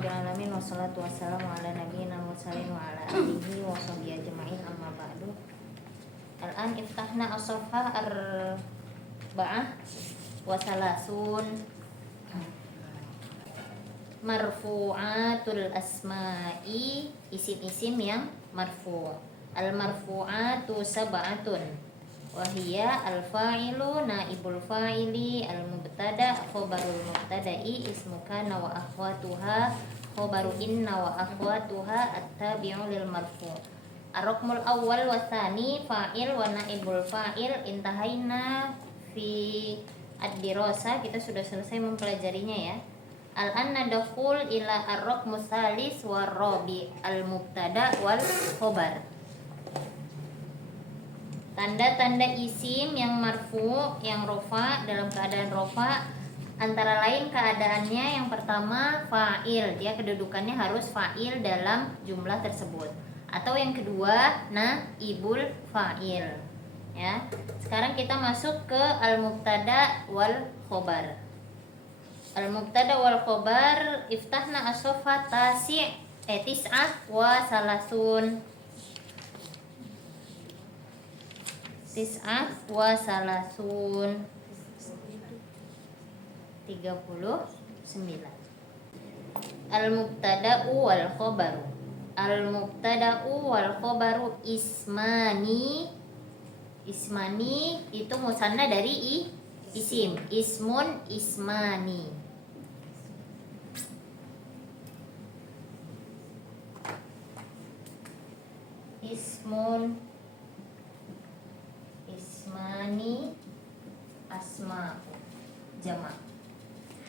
rabbil alamin wassalatu wassalamu ala nabiyina mursalin wa ala alihi wa sahbihi ajma'in amma ba'du. Al-an iftahna as-safhah arba'ah wa salasun marfu'atul asma'i, isim-isim yang marfu'. Al-marfu'atu sab'atun wahia al-fa'ilu naibul fa'ili al-mubtada khobarul mubtada'i ismu kana wa akhwatuha khobaru inna wa akhwatuha at-tabi'u lil marfu'. Ar-raqmul awwal wa tsani fa'il wa naibul fa'il intahaina fi ad-dirasa, kita sudah selesai mempelajarinya ya. Al-an nadkhul ila ar-raqmus tsalis war rabi al-mubtada wal khobar. Tanda-tanda isim yang marfu, yang rofa, dalam keadaan rofa antara lain keadaannya yang pertama fa'il, dia kedudukannya harus fa'il dalam jumlah tersebut. Atau yang kedua naibul fa'il. Ya. Sekarang kita masuk ke al-mubtada wal khobar. Al-mubtada wal khobar iftahna as-safha tis'ah wa salasun. Tis'ah wa salasun 39. Al-mubtada'u wal khobaru. Al-mubtada'u wal khobaru ismani. Ismani itu musanna dari isim. Ismun ismani. Ismun ismani asma jamak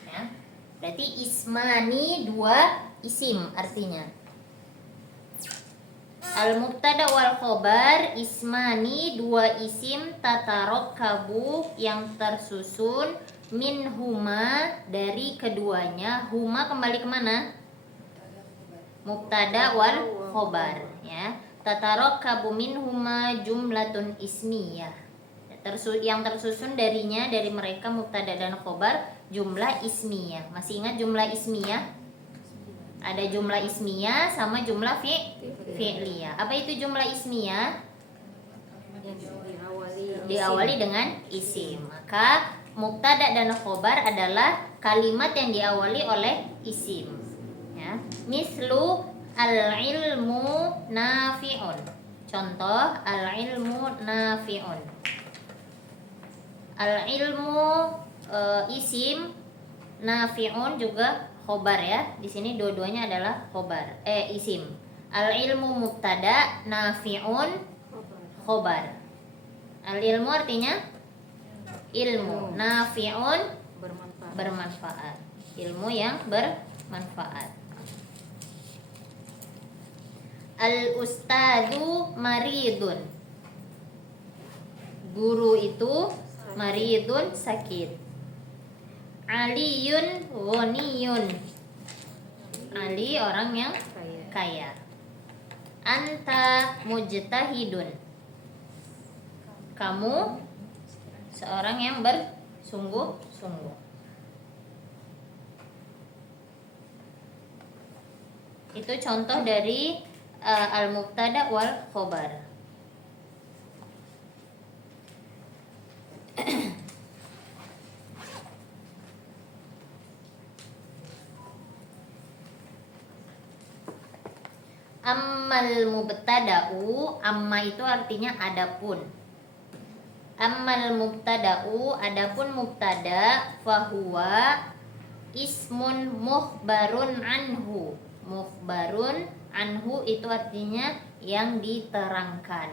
ya. Berarti ismani dua isim artinya. Al-mubtada wal khobar ismani dua isim tatarokkabu yang tersusun min huma dari keduanya. Huma kembali kemana? Mubtada wal khobar ya. Tatarokkabu min huma jumlatun ismiyah. Yang tersusun darinya, dari mereka mubtada dan khobar, jumlah ismiyah. Masih ingat jumlah ismiyah? Ada jumlah ismiyah sama jumlah fi'liyah. Apa itu jumlah ismiyah? Diawali dengan isim. Maka mubtada dan khobar adalah kalimat yang diawali oleh isim. Ya. Mislu al-ilmu nafi'un. Contoh al-ilmu nafi'un. Al-ilmu isim, nafi'un juga khobar ya. Di sini dua-duanya adalah khobar, isim. Al-ilmu mubtada, nafi'un khobar. Al-ilmu artinya ilmu, nafi'un bermanfaat. Ilmu yang bermanfaat. Al-ustadu maridun. Guru itu maridun sakit. Aliyun ghaniyun. Ali orang yang kaya. Anta mujtahidun. Kamu seorang yang bersungguh-sungguh. Itu contoh dari al-mubtada wal khobar. Ammal mubtada'u, amma itu artinya adapun. Ammal mubtada'u, adapun mubtada, fahuwa ismun mukhbarun anhu. Mukhbarun anhu itu artinya yang diterangkan.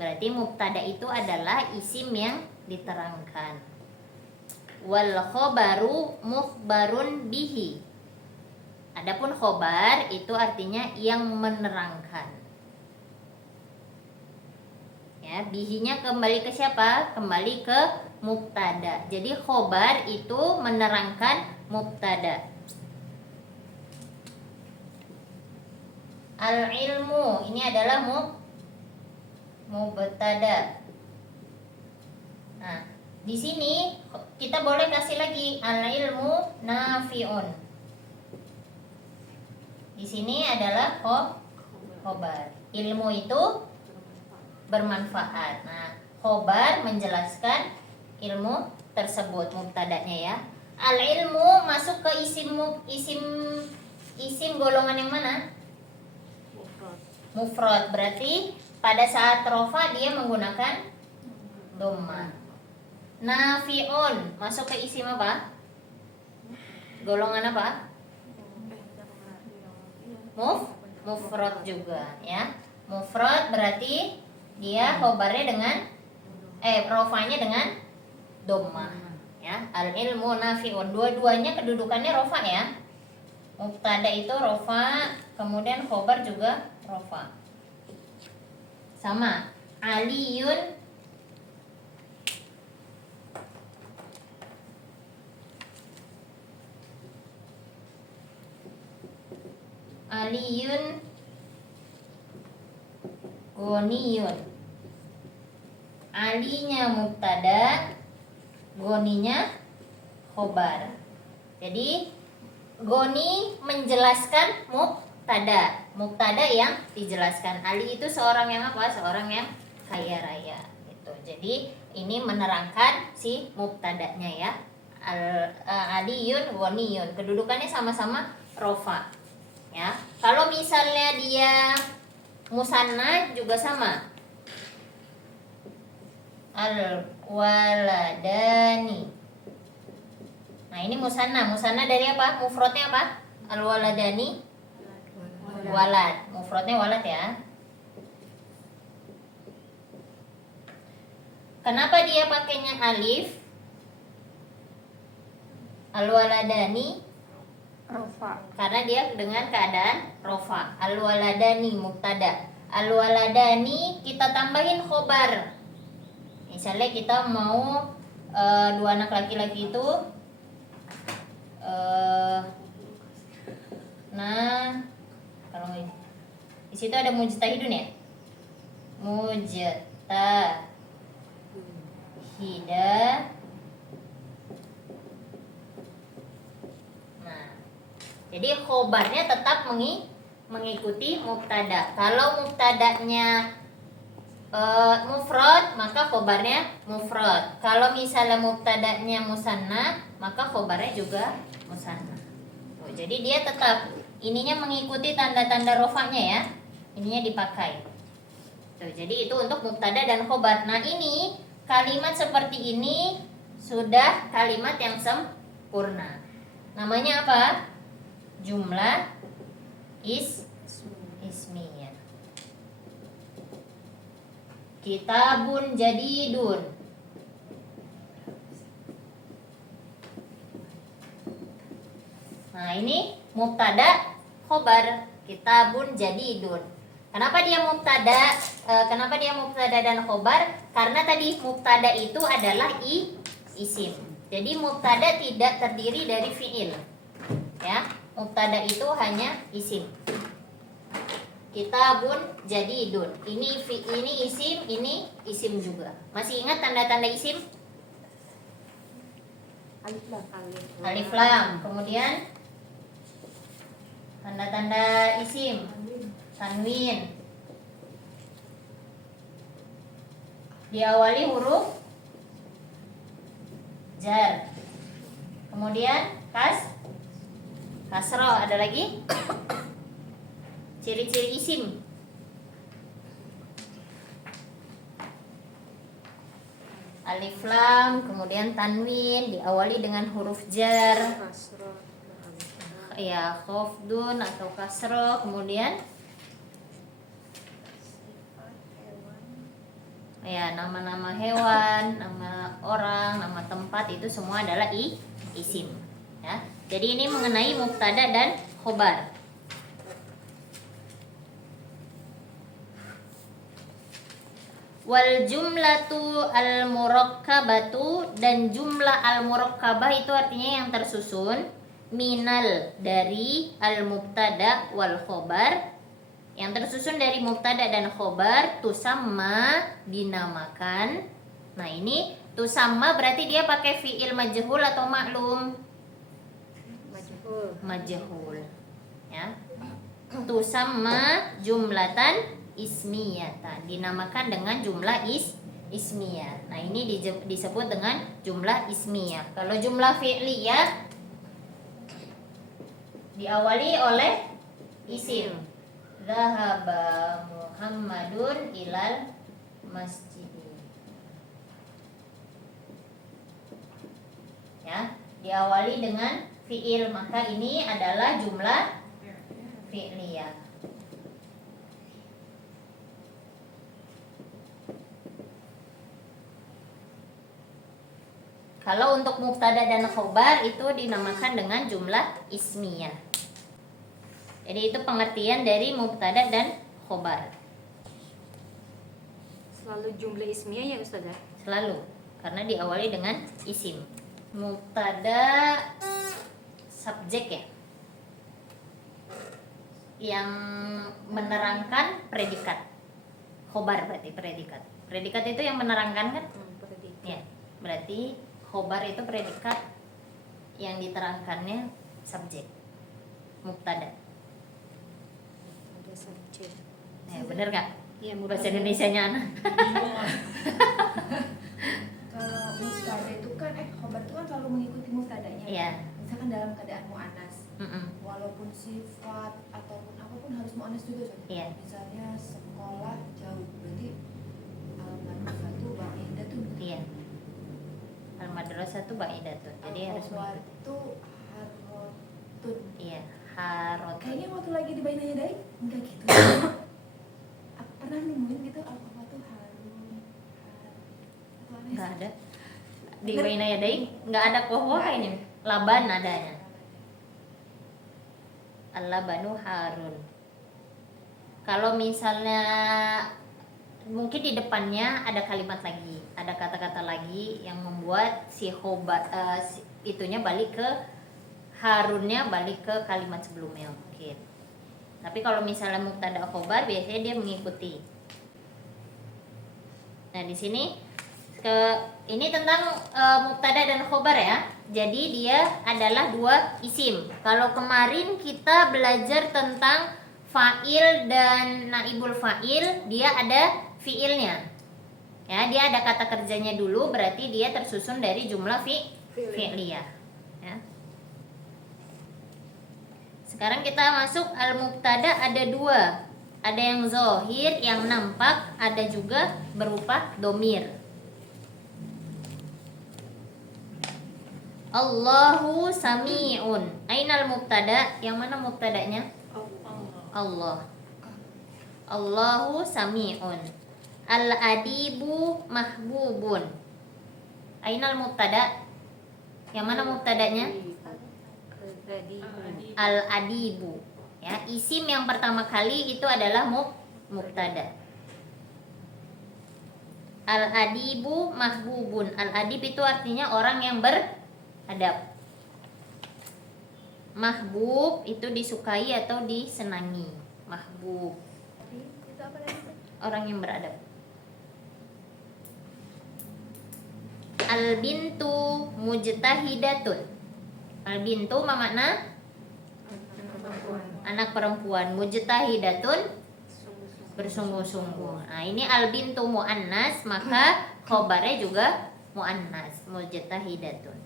Berarti mubtada itu adalah isim yang diterangkan. Wal khobaru mukhbarun bihi. Adapun khobar itu artinya yang menerangkan. Ya, bihinya kembali ke siapa? Kembali ke mubtada. Jadi khobar itu menerangkan mubtada. Al-ilmu ini adalah mubtada. Nah, di sini kita boleh kasih lagi al-ilmu nafi'un. Di sini adalah khobar. Ilmu itu bermanfaat. Nah, khobar menjelaskan ilmu tersebut, mubtada'nya ya. Al ilmu masuk ke isim golongan yang mana? Mufrad. Berarti pada saat rofa dia menggunakan dhamma. Nafi'un masuk ke isim apa? Golongan apa? Mufrad juga ya. Mufrad berarti dia khobarnya dengan rofanya dengan dhamma ya. Al ilmu nafi'un, dua-duanya kedudukannya rofa ya. Mubtada itu rofa, kemudian khobar juga rofa. Sama. Aliyun Goniyun. Alinya mubtada, goninya khobar. Jadi goni menjelaskan mubtada yang dijelaskan. Ali itu seorang yang apa? Seorang yang kaya raya gitu. Jadi ini menerangkan si mubtadanya ya. Aliyun goniyun, kedudukannya sama-sama rofa ya. Kalau misalnya dia musanna juga sama. Al waladani. Nah, ini musanna. Musanna dari apa? Mufradnya apa? Al waladani. Walad. Mufradnya walad ya. Kenapa dia pakainya alif? Al waladani rofa. karena dia dengan keadaan rofa. Al waladani mubtada. Al waladani kita tambahin khobar. Misalnya kita mau dua anak laki-laki itu nah kalau di situ ada mujtahidun ya. Mujtahida. Nah, jadi khobarnya tetap mengikuti mubtada. Kalau mubtadanya mufrad, maka khobarnya mufrad. Kalau misalnya mubtadanya musanna, maka khobarnya juga musanna. Jadi dia tetap ininya mengikuti tanda-tanda rofanya ya. Ininya dipakai. Jadi itu untuk mubtada dan khobar. Nah, ini kalimat seperti ini sudah kalimat yang sempurna. Namanya apa? Jumlah ismiyah. Kitabun jadidun. Nah, ini mubtada khobar. Kitabun jadidun. Kenapa dia mubtada? Kenapa dia mubtada dan khobar? Karena tadi mubtada itu adalah isim. Jadi mubtada tidak terdiri dari fiil. Ya, mubtada itu hanya isim. Kitabun jadidun. Ini isim, ini isim juga. Masih ingat tanda-tanda isim? Alif lam. Kemudian tanda-tanda isim. Tanwin. Diawali huruf jar. Kemudian kasroh. Ada lagi? Ciri-ciri isim. Alif lam, kemudian tanwin, diawali dengan huruf jar. Ya, khofdun atau kasroh, kemudian ya nama-nama hewan, nama orang, nama tempat itu semua adalah isim. Ya. Jadi ini mengenai mubtada dan khobar. Wal jumlatu al murakkabatu, dan jumlah al murakkabah itu artinya yang tersusun, minal dari al mubtada wal khobar, yang tersusun dari mubtada dan khobar, tusamma dinamakan. Nah, ini tusamma berarti dia pakai fiil majhul atau maklum? Majhul. Ya. tusamma jumlatan ismiyatan, dinamakan dengan jumlah ismiyah. Nah, ini disebut dengan jumlah ismiyah. Kalau jumlah fi'liyah diawali oleh isim. Dhahaba Muhammadun ilal masjid. Ya, diawali dengan fi'il, maka ini adalah jumlah fi'liyah. Kalau untuk mubtada dan khobar itu dinamakan dengan jumlah ismiyah. Jadi itu pengertian dari mubtada dan khobar. Selalu jumlah ismiyah ya Ustazah? Selalu, karena diawali dengan isim. Mubtada subjek ya, yang menerangkan predikat. Khobar berarti predikat. Predikat itu yang menerangkan kan? Predikat. Ya, berarti khobar itu predikat yang diterangkannya subjek. Mubtada. Ada subjek. Ya, bener gak? Iya, Bahasa Indonesianya Ana. Kalau mubtada itu kan khobar itu kan selalu mengikuti mubtadanya. Iya. Misalkan dalam keadaan muannas, Mm-mm. walaupun sifat ataupun apapun harus muannas juga kan. Iya. Misalnya sekolah jauh, berarti al-madrasatu ba'idatun. Iya. Al-madrasah itu ba'idatun. Jadi harus mengikuti. Al-khawatu harotun. Iya, harot. Kayaknya waktu lagi di Bainanya Dai enggak gitu. Pernah nemuin gitu al-khawatu harun. Atau aneh. Enggak ada. Di Wainaya Dai enggak ada kohwa kayaknya. Laban adanya. Al-labanu harun. Kalau misalnya mungkin di depannya ada kalimat lagi, ada kata-kata lagi yang membuat si khobar itunya balik ke harunnya, balik ke kalimat sebelumnya mungkin. Tapi kalau misalnya mubtada khobar biasanya dia mengikuti. Nah, di sini ini tentang mubtada dan khobar ya. Jadi dia adalah dua isim. Kalau kemarin kita belajar tentang fa'il dan naibul fa'il, dia ada fi'ilnya. Ya, dia ada kata kerjanya dulu, berarti dia tersusun dari jumlah fi'liyah. Ya. Sekarang kita masuk al-mubtada, ada dua. Ada yang zohir, yang nampak, ada juga berupa domir. Allahu sami'un. Ainal mubtada? Yang mana mubtadanya? Allah. Allahu sami'un. Al-adibu mahbubun. Ainal mubtada? Yang mana mubtadanya? Al-adibu. Ya, isim yang pertama kali itu adalah mubtada. Al-adibu mahbubun. Al-adib itu artinya orang yang beradab. Mahbub itu disukai atau disenangi. Mahbub. Itu apa lagi? Orang yang beradab. Al-bintu mujtahidatun. Al-bintu apa makna? Anak perempuan. Mujtahidatun bersungguh-sungguh. Nah, ini al-bintu muannas, maka khobarnya juga muannas, mujtahidatun.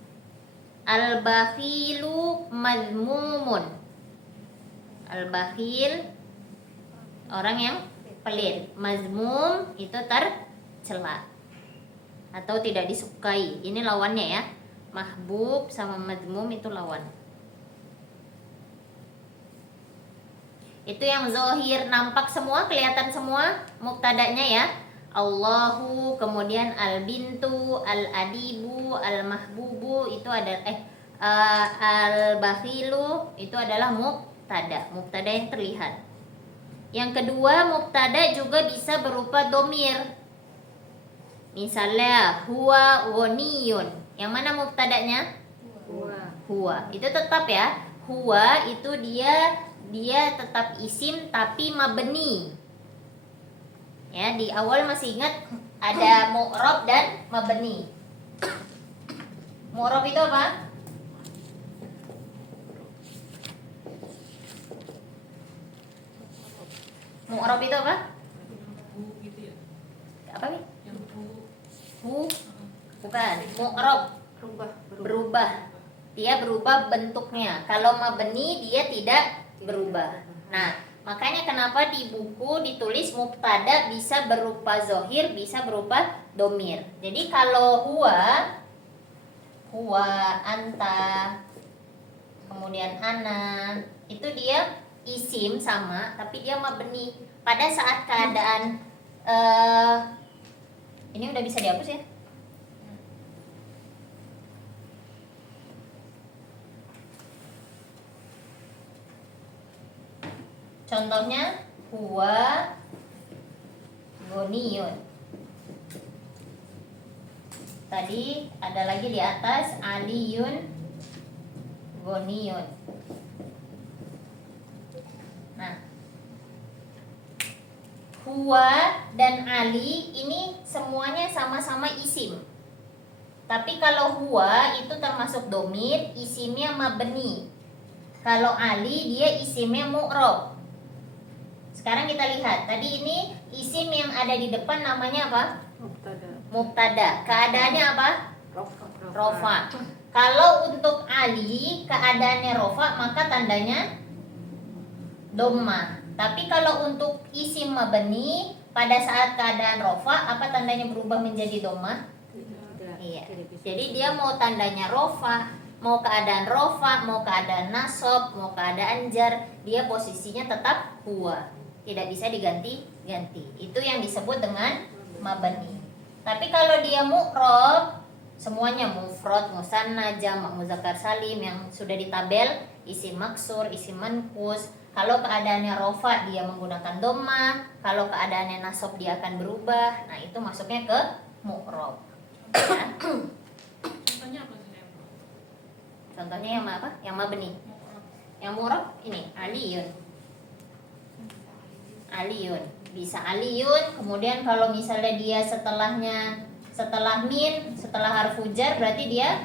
Al-bakhilu mazmumun. Al-bakhil orang yang pelit. Mazmum itu tercela atau tidak disukai. Ini lawannya ya. Mahbub sama mazmum itu lawan. Itu yang zohir, nampak semua, kelihatan semua mubtadanya ya. Allahu, kemudian al-bintu, al-adibu, al-mahbubu itu ada al-bakhilu itu adalah mubtada yang terlihat. Yang kedua, mubtada juga bisa berupa domir. Misalnya huwa ghaniyun. Yang mana mubtadanya? Huwa. Itu tetap ya. Huwa itu dia tetap isim tapi mabni. Ya, di awal masih ingat ada mu'rab dan mabni. Mu'rab itu apa? Mu'rab itu apa? Bu gitu ya. Apa nih? Yang bu. Hu? Bukan. Mu'rab berubah. Dia berubah bentuknya. Kalau mabni dia tidak berubah. Nah, makanya kenapa di buku ditulis mubtada bisa berupa zohir, bisa berupa domir. Jadi kalau huwa, anta, kemudian ana, itu dia isim sama, tapi dia mabni. Pada saat keadaan ini udah bisa dihapus ya? Contohnya huwa goniyun. Tadi ada lagi di atas aliyun goniyun. Nah, huwa dan ali ini semuanya sama-sama isim. Tapi kalau huwa itu termasuk domir, isimnya mabni. Kalau ali dia isimnya mu'rab. Sekarang kita lihat, tadi ini isim yang ada di depan namanya apa? Mubtada. Keadaannya apa? Rofa. Kalau untuk ali keadaannya rofa, maka tandanya dhamma. Tapi kalau untuk isim mabni pada saat keadaan rofa, apa tandanya berubah menjadi dhamma? Iya. Jadi dia mau tandanya rofa, mau keadaan rofa, mau keadaan nasab, mau keadaan jar, dia posisinya tetap huwa. Tidak bisa diganti-ganti. Itu yang disebut dengan mabni. Tapi kalau dia mu'rab, semuanya mufrad, musanna, jamak, muzakkar salim yang sudah ditabel, isim maksur, isim manqus. Kalau keadaannya rofa dia menggunakan dhamma, kalau keadaannya nasab dia akan berubah. Nah, itu masuknya ke mu'rab. Ya. Contohnya apa sih yang Contohnya yang apa? Yang mabni. mu'rab? Yang mu'rab ini aliyun. Aliyun. Bisa aliyun, kemudian kalau misalnya dia setelah min, setelah harfu jar berarti dia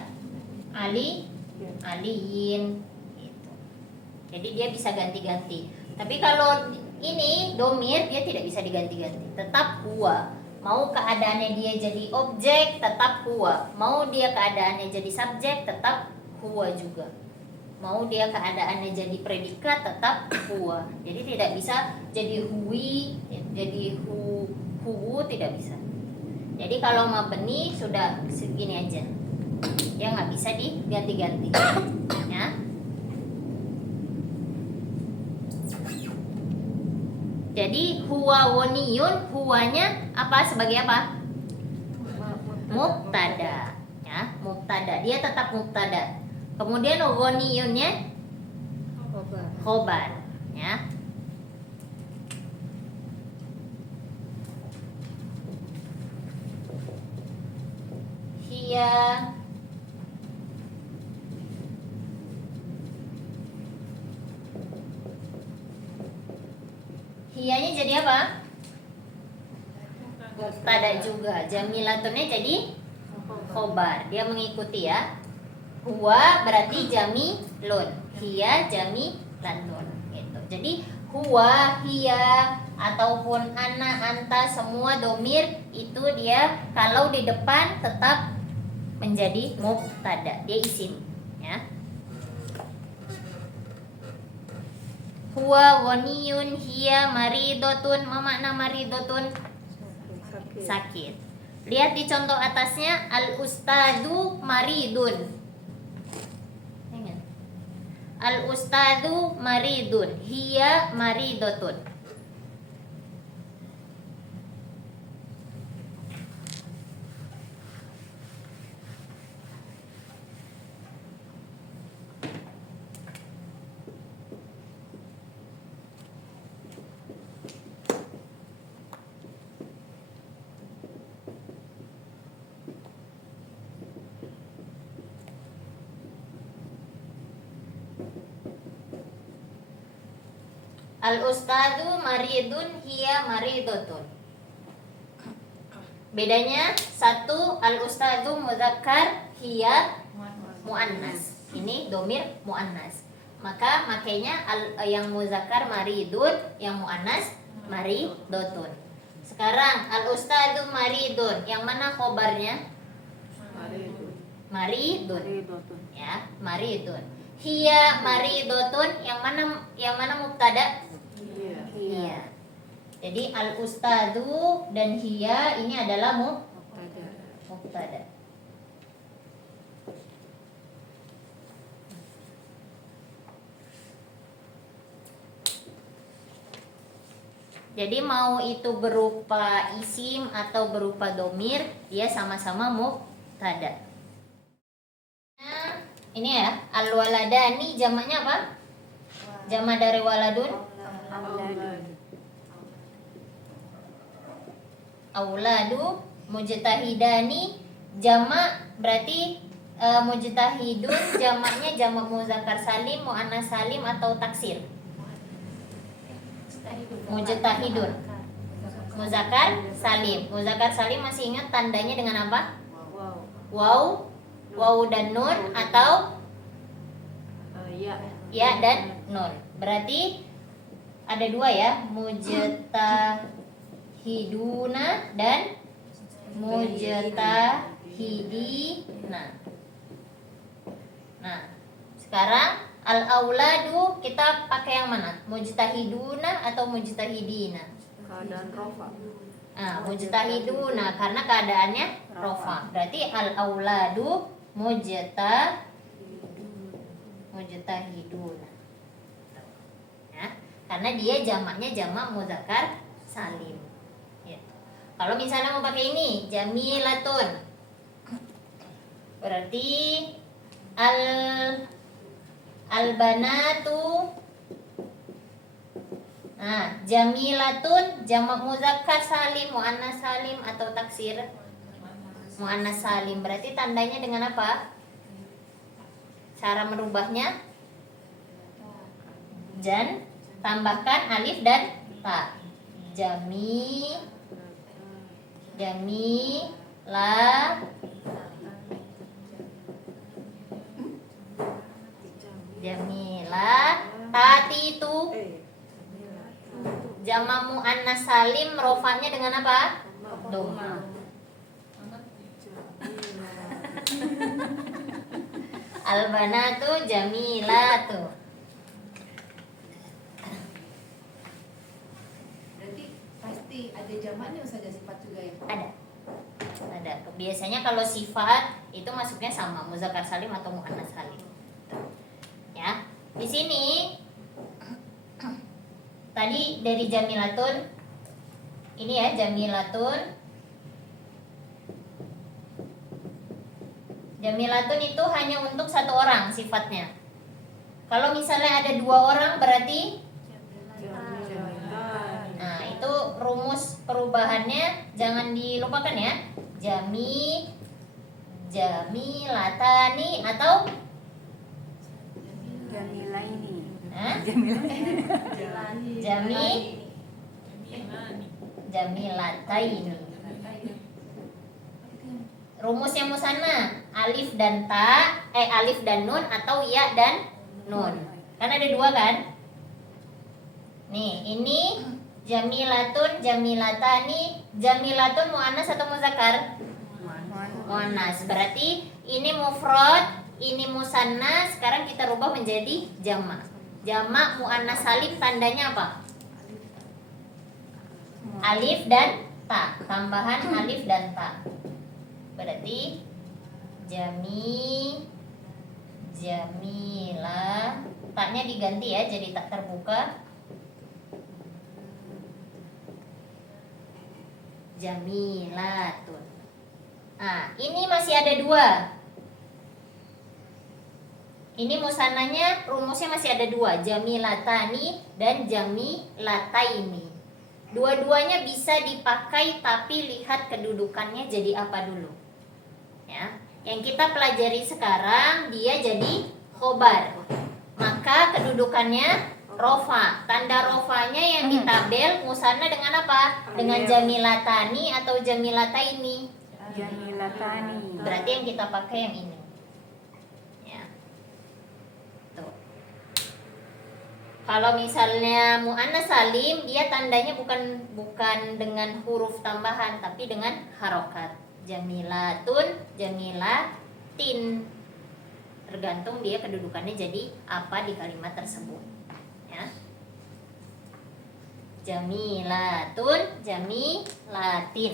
aliyin gitu. Jadi dia bisa ganti-ganti. Tapi kalau ini domir dia tidak bisa diganti-ganti, tetap huwa. Mau keadaannya dia jadi objek tetap huwa, mau dia keadaannya jadi subjek tetap huwa juga. Mau dia keadaannya jadi predikat tetap huwa. Jadi tidak bisa jadi huwi, jadi huwu tidak bisa. Jadi kalau mabni sudah segini aja. Ya nggak bisa diganti-ganti. Ya. Jadi huwa woniyun, huwanya apa sebagai apa? Mubtada. Ya, mubtada. Dia tetap mubtada. Kemudian ghaniyunnya khobar, ya. Hiya hiyanya jadi apa? Mubtada juga. Jamilatunnya jadi khobar. Dia mengikuti ya. Huwa berarti jamilun, hiya jamilatun gitu. Jadi huwa, hiya ataupun ana, anta semua domir itu dia kalau di depan tetap menjadi mubtada, dia isim ya. Huwa ghaniyun, hiya maridotun. Ma makna maridotun? Sakit. Lihat di contoh atasnya, al ustadu maridun. Al ustadu maridun, hiya maridotun. Al ustadu maridun, hiya maridotun. Bedanya satu, al ustadu muzakkar, hiya muannas. Ini domir muannas. Maka makanya yang muzakkar maridun, yang muannas maridotun. Sekarang al-ustadu maridun. Yang mana khobarnya? Maridun. Ya, maridun. Hiya maridotun. Yang mana mubtada? Hiya. Jadi al-ustadu dan hiya ini adalah mubtada. Jadi mau itu berupa isim atau berupa domir, dia sama-sama mubtada. Nah, ini ya, al-waladani jamaknya apa? Jamak dari waladun? Auladu. Mujtahidani jamak berarti mujtahidun jamaknya jamak muzakkar salim, muannas salim atau taksir? Mujtahidun. Muzakkar salim. Muzakkar salim masih ingat tandanya dengan apa? Waw, waw dan nun atau ya dan nun. Berarti ada dua ya, mujtahiduna dan mujtahidina. Nah, sekarang al-auladu kita pakai yang mana? Mujtahiduna atau mujtahidina? Keadaan rofa. Nah, mujtahiduna karena keadaannya rofa. Berarti al-auladu mujtahiduna. Ya, karena dia jamaknya jamak muzakkar salim. Ya. Kalau misalnya mau pakai ini jamilatun, berarti al-banatu. Nah, jamilatun jamak muzakkar salim, muannas salim atau taksir? Muannas salim. Berarti tandanya dengan apa? Cara merubahnya jan, tambahkan alif dan ta. La Jamila tatitu. Jamak muannas salim rofanya dengan apa? Dhamma. Albanatu jamilatu. Berarti pasti ada jamaknya saja sifat juga ya? Ada. Biasanya kalau sifat itu masuknya sama muzakkar salim atau muannas salim. Ya. Di sini tadi dari jamilatun ini ya, jamilatun itu hanya untuk satu orang sifatnya. Kalau misalnya ada dua orang berarti nah itu rumus perubahannya jangan dilupakan ya. Jamilatani atau Jamilaini. Jamilataini. Rumusnya musanna alif dan ta, alif dan nun atau ya dan nun. Kan ada dua kan? Nih, ini jamilatun, jamilatani. Jamilatun muannas atau muzakkar? Muannas. Berarti ini mufrad, ini musanna. Sekarang kita rubah menjadi jamak. Jamak muannas salim tandanya apa? Alif dan ta. Tambahan alif dan ta. Berarti jamila. Taknya diganti ya jadi tak terbuka. Jamilatun. Nah, ini masih ada dua. Ini musananya rumusnya masih ada dua, jamilatani dan jamilataini. Dua-duanya bisa dipakai tapi lihat kedudukannya jadi apa dulu. Ya, yang kita pelajari sekarang dia jadi khobar. Maka kedudukannya rofa. Tanda rofanya yang ditabel musanna dengan apa? Dengan jamilatani atau jamilataini. Jamilatani. Berarti yang kita pakai yang ini. Ya. Tuh. Kalau misalnya muannas salim, dia tandanya bukan dengan huruf tambahan, tapi dengan harokat. Jamilatun, jamilatin. Tergantung dia kedudukannya jadi apa di kalimat tersebut. Ya. Jamilatun, jamilatin.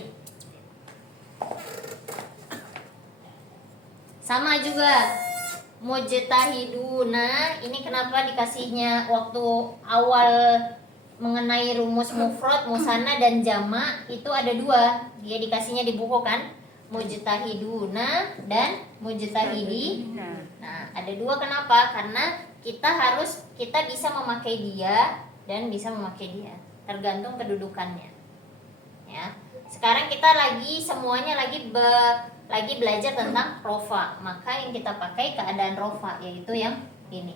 Sama juga mujtahiduna, ini kenapa dikasihnya waktu awal mengenai rumus mufrad, musanna dan jama itu ada dua. Dia dikasihnya di buku kan, mujtahiduna dan mujtahidi. Nah, ada dua, kenapa? Karena kita bisa memakai dia dan bisa memakai dia, tergantung kedudukannya. Ya. Sekarang kita semuanya lagi belajar tentang rofa, maka yang kita pakai keadaan rofa, yaitu yang ini,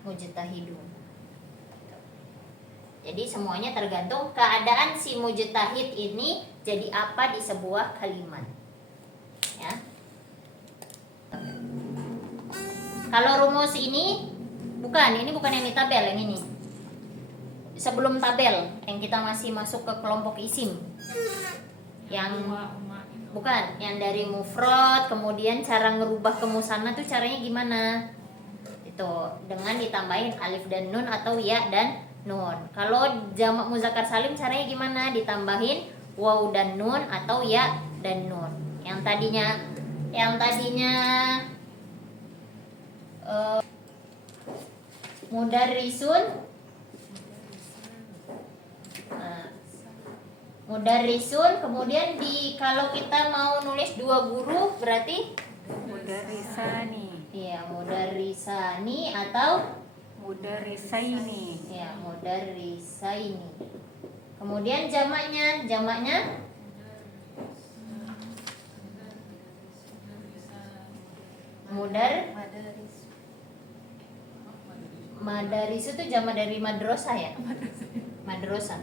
mujtahidun. Jadi semuanya tergantung keadaan si mujtahid ini jadi apa di sebuah kalimat. Ya. Kalau rumus ini bukan yang di tabel, yang ini sebelum tabel, yang kita masih masuk ke kelompok isim, yang bukan, yang dari mufrad kemudian cara ngerubah ke musanna tuh caranya gimana? Itu dengan ditambahin alif dan nun atau ya dan nun. Kalau jamak muzakkar salim caranya gimana? Ditambahin waw dan nun atau ya dan nun. Yang tadinya mudarrisun, mudarrisun, kemudian kalau kita mau nulis dua guru berarti Mudarrisani. iya, mudarrisani atau Mudarrisaini. ya, mudarrisaini. Kemudian jamaknya madaris itu jamak dari madrasah ya? Madrasah.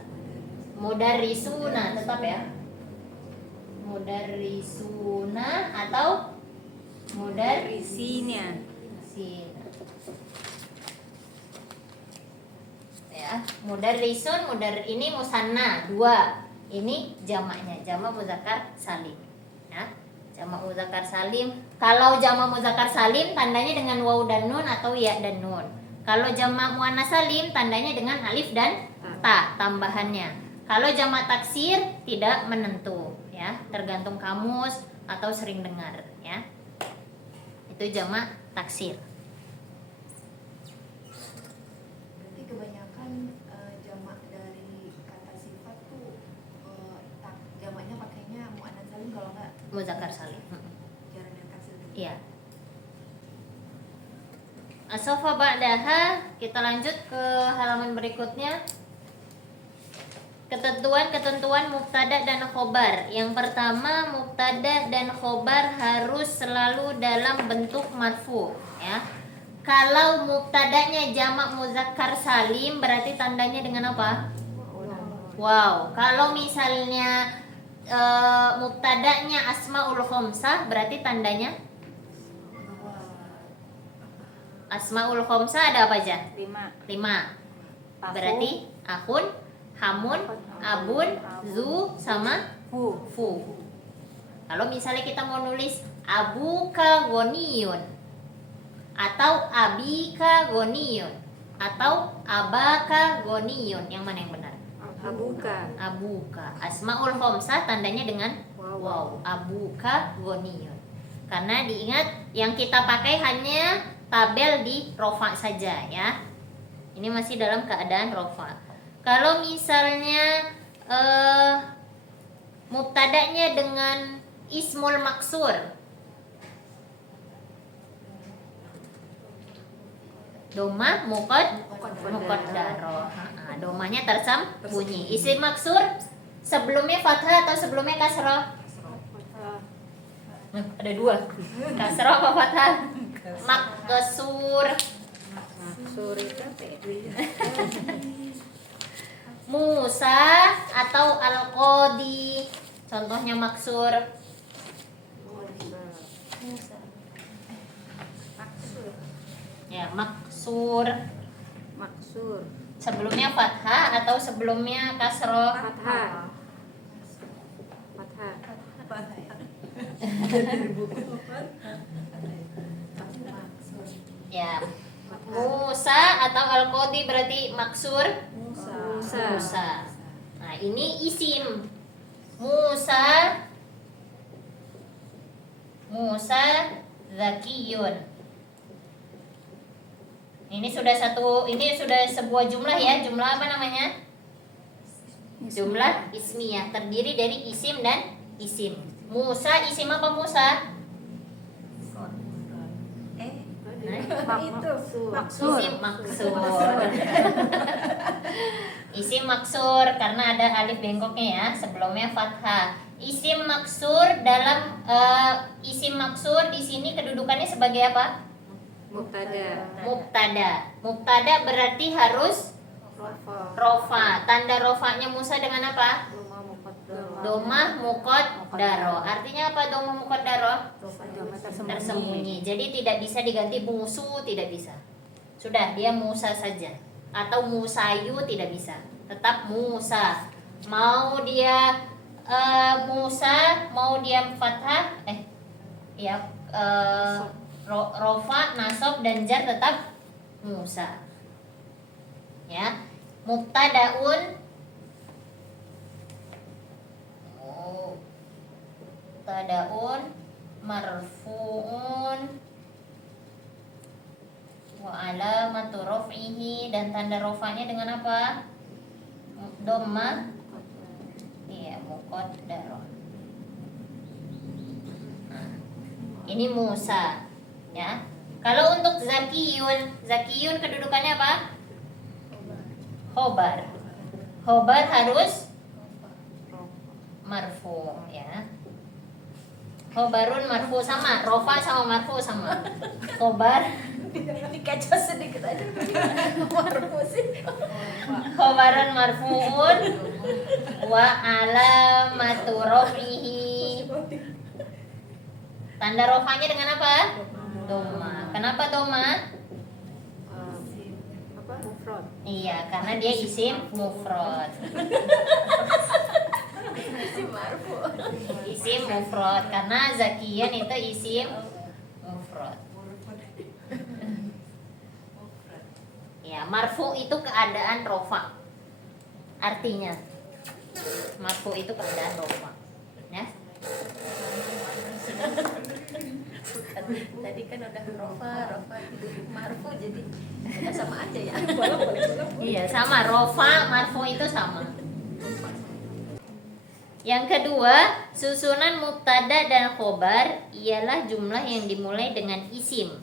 Mudarrisuna tetap ya. Mudarrisuna atau Mudarrisinya. mudarrisin. Ya, mudarrisun, ini musanna 2. Ini jamaknya, jamak muzakkar salim. Ya, jamak muzakkar salim. Kalau jamak muzakkar salim tandanya dengan waw dan nun atau ya dan nun. Kalau jamak muannas salim tandanya dengan alif dan ta tambahannya. Kalau jamak taksir tidak menentu, ya, tergantung kamus atau sering dengar, ya. Itu jamak taksir. Berarti kebanyakan jamak dari kata sifat tuh jamaknya pakainya muannas salim, kalau enggak Muzakkar salim. jarang yang kasih. Iya. Asofa ba'daha, kita lanjut ke halaman berikutnya. Ketentuan mubtada dan khobar. Yang pertama, mubtada dan khobar harus selalu dalam bentuk marfu, ya. Kalau mubtadanya jamak muzakkar salim berarti tandanya dengan apa? Wow. Kalau misalnya mubtadanya asmaul khamsah berarti tandanya asmaul khamsah ada apa aja? 5. Berarti akhun, hamun, abun, zu sama fu. Kalau misalnya kita mau nulis abuka goniyun atau abika goniyun atau abaka goniyun, yang mana yang benar? Abuka. Asmaul khamsah tandanya dengan waw. Abuka goniyun. Karena diingat yang kita pakai hanya tabel di rofa saja, ya. Ini masih dalam keadaan rofa. Kalau misalnya mubtadanya dengan ismul maksur, doma muqaddaroh. Domanya tersembunyi. Isim maksur sebelumnya fathah atau sebelumnya kasrah? Ada 2. Kasrah apa fathah? Maksur. Musa atau al-qadi. Contohnya maksur. Ya, maksur. Maksur. Sebelumnya fathah atau sebelumnya kasroh? Fathah. Fathah. Ya. Musa atau al-qadi berarti maksur? Musa. Nah, ini isim. Musa Zakiyun. Ini sudah sebuah jumlah ya. Jumlah apa namanya? Jumlah ismiyah, terdiri dari isim dan isim. Musa, isim apa Musa? Maksur. Isim maksur. Isim maksur karena ada alif bengkoknya ya, sebelumnya fathah. Isim maksur dalam isim maksur di sini kedudukannya sebagai apa? Mubtada. Mubtada berarti harus rofa. Tanda rofanya Musa dengan apa? Domah muqaddaro. Artinya apa domah muqaddaro? Tersembunyi. Jadi tidak bisa diganti musu, tidak bisa. Sudah, dia Musa saja. Atau Musayu tidak bisa. Tetap Musa. Mau dia Musa, mau dia fathah, rofa, nasab dan jar tetap Musa. Ya. Mubtadaun marfu'un wa alamatu raf'ihi, dan tanda rafanya dengan apa? Dhammah. Iya, muqaddarah. Nah, ini Musa, ya. Kalau untuk Zakiyun kedudukannya apa? Khobar harus marfu, ya. Khobarun marfu sama, rofa sama marfu sama. Khobar Dikacau sedikit aja. Marfu sih. khobarun marfuun wa alamatu raf'ihi. Tanda rofanya dengan apa? Doma. Kenapa doma? Mufrad. Iya, karena dia isim mufrad. Isim mufrad karena Zakiyan itu isim mufrad. Ya, marfu itu keadaan rofa. Artinya marfu itu keadaan rofa. Ya. Tadi kan udah rofa marfu, jadi udah sama aja ya. Iya, sama, rofa marfu itu sama. Yang kedua, susunan mubtada dan khobar ialah jumlah yang dimulai dengan isim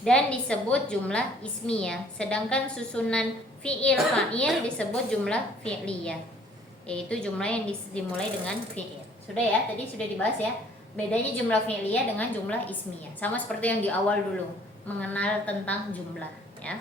dan disebut jumlah ismiyah, sedangkan susunan fi'il fa'il disebut jumlah fi'liyah, yaitu jumlah yang dimulai dengan fi'il. Sudah ya, tadi sudah dibahas ya, bedanya jumlah fi'liyah dengan jumlah ismiyah. Sama seperti yang di awal dulu, mengenal tentang jumlah, ya.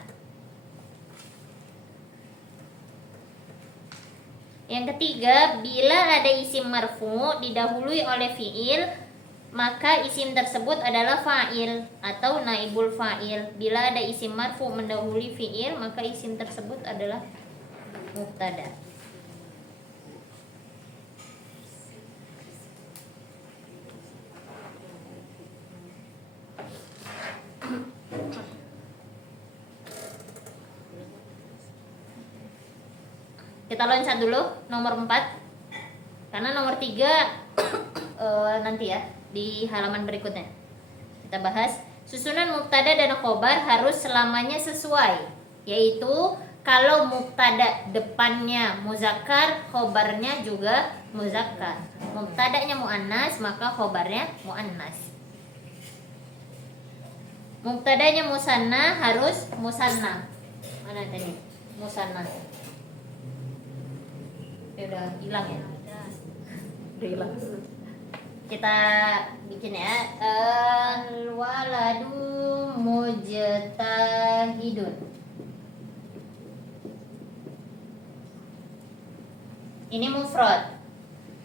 Yang ketiga, bila ada isim marfu didahului oleh fi'il, maka isim tersebut adalah fa'il atau naibul fa'il. Bila ada isim marfu mendahului fi'il, maka isim tersebut adalah mubtada. Kita loncat dulu nomor 4, karena nomor 3 nanti ya di halaman berikutnya. Kita bahas susunan mubtada dan khobar harus selamanya sesuai, yaitu kalau mubtada depannya muzakkar, khobarnya juga muzakkar. Mubtadanya muannas, maka khobarnya muannas. Mubtadanya musanna harus musanna. Mana tadi? Musanna. Udah hilang ya? Udah hilang. Kita bikin ya. Waladu mujtahidun. Ini mufrad.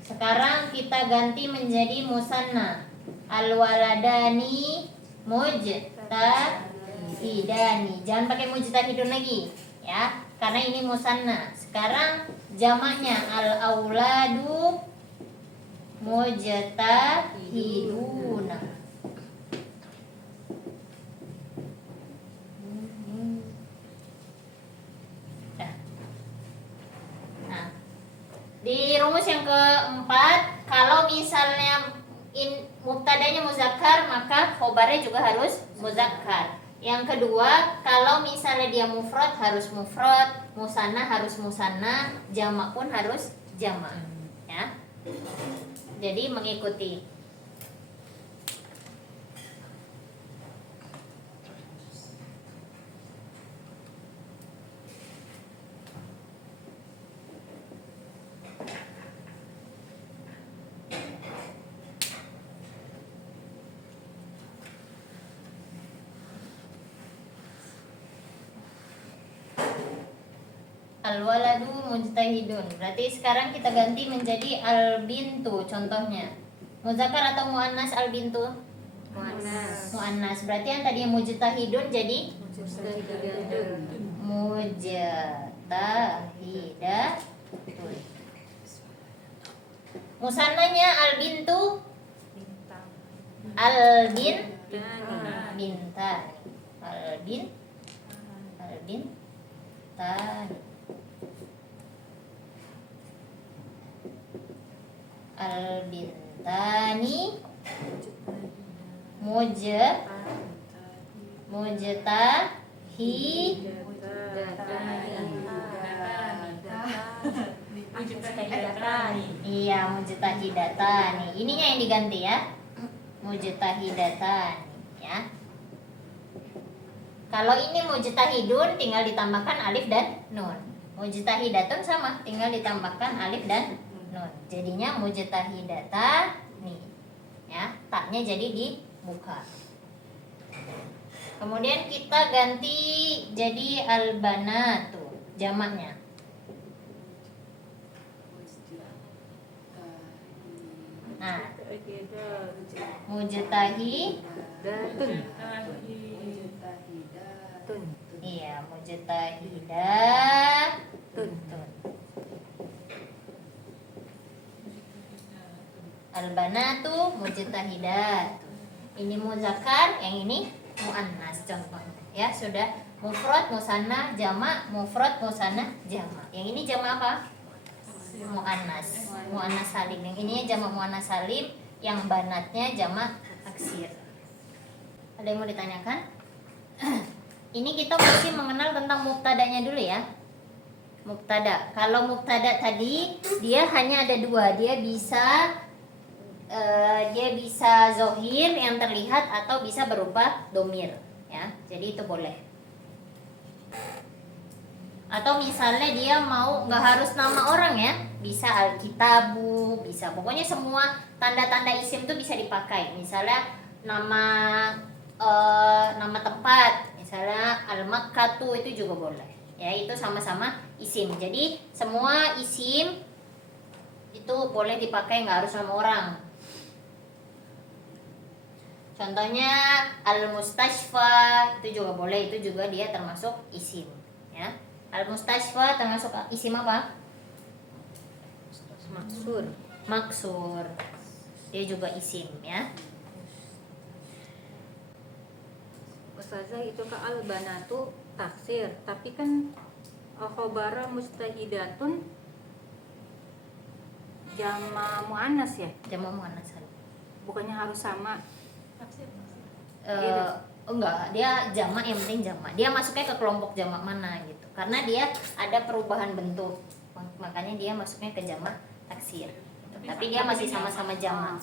Sekarang kita ganti menjadi musanna. Al-waladani mujtahidani. Jangan pakai mujtahidun lagi. ya, karena ini musanna. Sekarang jamaknya al-auladu mujtahiduna. Nah, di rumus yang keempat, kalau misalnya mubtadanya muzakkar, maka khobarnya juga harus muzakkar. Yang kedua, kalau misalnya dia mufrad harus mufrad, musanna harus musanna, jamak pun harus jamak, ya. Jadi mengikuti. Al-waladu mujtahidun. Berarti sekarang kita ganti menjadi al-bintu contohnya. Muzakkar atau muannas al-bintu? Muannas. Muannas. Berarti yang tadi mujtahidun jadi mujtahidatun. Musannanya al-bintu al-bin bintani. Al-bintani. Al-bintani Mujtahidatani. Iya, mujtahidatani. Ininya yang diganti ya. Mujtahidatani, ya. Kalau ini mujtahidun tinggal ditambahkan alif dan nun. Mujtahidatun sama, tinggal ditambahkan alif dan nun. Jadinya mujtahidatani. Ya, taknya jadi dibuka. Kemudian kita ganti jadi albanatu, jamaknya. Nah, mujtahidatun. Iya, mujtahidatun. Albanatu mujtahidatun. Ini muzakkar, yang ini muannas contohnya. Ya, sudah mufrad, musanna, jamak, mufrad, musanna, jamak. Yang ini jamak apa? Muannas. Muannas salim. Yang ini jamak muannas salim, yang banatnya jamak taksir. Ada yang mau ditanyakan? Ini kita masih mengenal tentang mubtadanya dulu ya. Mubtada. Kalau mubtada tadi dia hanya ada dua, dia bisa zohir yang terlihat atau bisa berupa domir, ya. Jadi itu boleh. Atau misalnya dia mau nggak harus nama orang ya, bisa alkitabu, bisa pokoknya semua tanda-tanda isim itu bisa dipakai. Misalnya nama tempat, misalnya al-makkatu itu juga boleh. Ya, itu sama-sama isim. Jadi semua isim itu boleh dipakai, nggak harus nama orang. Contohnya al-mustashfa itu juga boleh, itu juga dia termasuk isim, ya. Al-mustashfa termasuk isim apa? Maksur. Dia juga isim, ya. Ustazah, itu ke albanatu taksir, tapi kan khobara mustahidatun jama muannas ya? Jamak muannas salim. Bukannya harus sama? Enggak, dia jamak, yang penting jamak. Dia masuknya ke kelompok jamak mana gitu. Karena dia ada perubahan bentuk. Makanya dia masuknya ke jamak taksir. Tapi dia masih sama-sama jamak.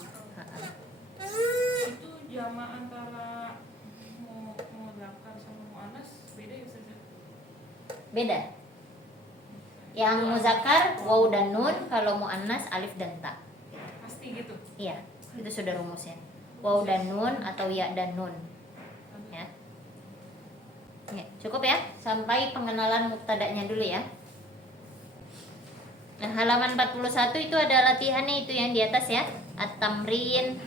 Itu jamak antara muzakkar sama muannas beda ya Ustazah? Beda. Yang muzakkar waw dan nun, kalau muannas alif dan ta. Pasti gitu. Iya, itu sudah rumusnya. Waw dan nun atau ya dan nun. Ya. Ya, cukup ya, sampai pengenalan mubtada'nya dulu ya. Nah, halaman 41 itu ada latihannya, itu yang di atas ya. At-tamrin.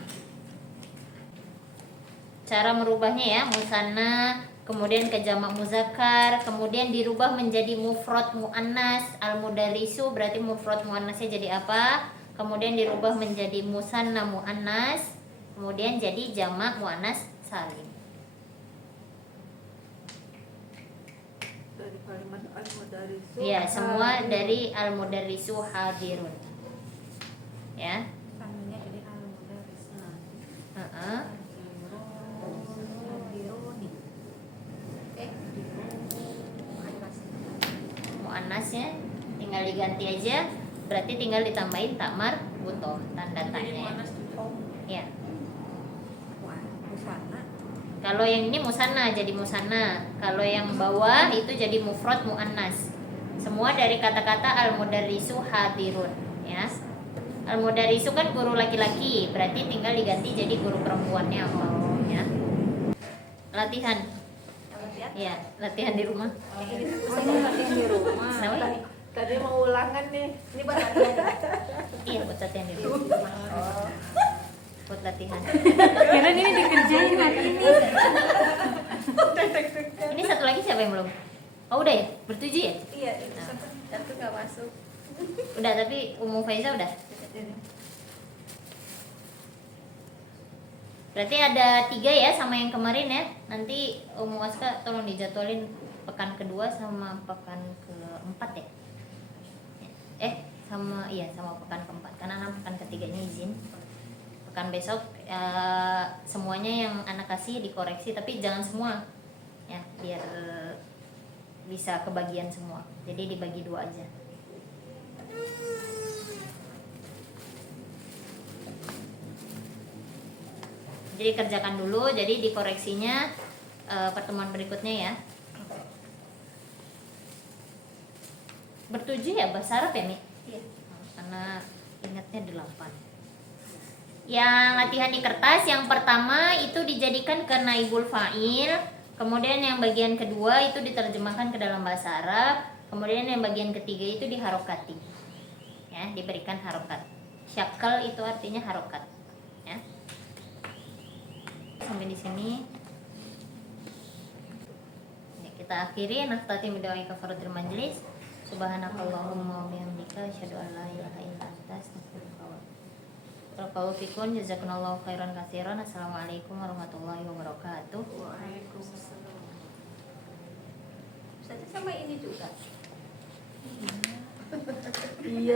Cara merubahnya ya, musanna kemudian ke jamak muzakkar, kemudian dirubah menjadi mufrad muannas. Al-mudarrisu berarti mufrad muannasnya jadi apa? Kemudian dirubah menjadi musanna muannas, kemudian jadi jamak muannas salim. Dari kalimat al-mudarrisu. Ya, semua dari al-mudarrisu hadirun. Ya. Saminya jadi al-mudarris. Heeh. Hadiruni. Muannasnya tinggal diganti aja, berarti tinggal ditambahin tak marbutoh, tanda Jadi tanya. muannas juga. Ya. Wah, busana. Kalau yang ini musanna jadi musanna, kalau yang bawah itu jadi mufrad muannas. Semua dari kata-kata al-mudarrisu hadirun, ya. Al-mudarrisu kan guru laki-laki, berarti tinggal diganti jadi guru perempuannya apa, ya. Latihan. Ya, latihan di rumah. Oh, ini latihan di rumah. Kenapa? Tadi mau ulangan nih. Ini buat latihan. Iya, buat latihan di rumah. Buat latihan. Karena ini dikerjain hari ini. Ini satu lagi siapa yang belum? Oh udah ya? Bertujuh ya? Iya, itu satu nggak masuk. Udah, tapi Ummu Faiza udah? Berarti ada 3 ya sama yang kemarin ya. Nanti Ummu Waska tolong dijadwalin pekan kedua sama pekan keempat ya. Sama pekan keempat. Karena pekan ketiganya izin. Pekan besok semuanya yang anak kasih dikoreksi, tapi jangan semua ya, biar bisa kebagian semua. Jadi dibagi 2 aja. Jadi kerjakan dulu, jadi dikoreksinya pertemuan berikutnya ya. Bertujuh ya bahasa Arab ya, Mi? Iya. Karena ingatnya 8. Yang latihan di kertas yang pertama itu dijadikan ke naibul fa'il, kemudian yang bagian kedua itu diterjemahkan ke dalam bahasa Arab, kemudian yang bagian ketiga itu diharokati. Ya, diberikan harokat. Syakal itu artinya harokat. Ya. Sampai di sini. Ya, kita akhiri naftati bidoai kafaratul majlis. Subhanakallahumma wa bihamdika asyhadu an la ilaha illa anta astaghfiruka wa barakallahu fikum. Jazakumullahu khairan katsiran. Assalamualaikum warahmatullahi wabarakatuh. Waalaikumsalam. Saja sama ini juga. Iya.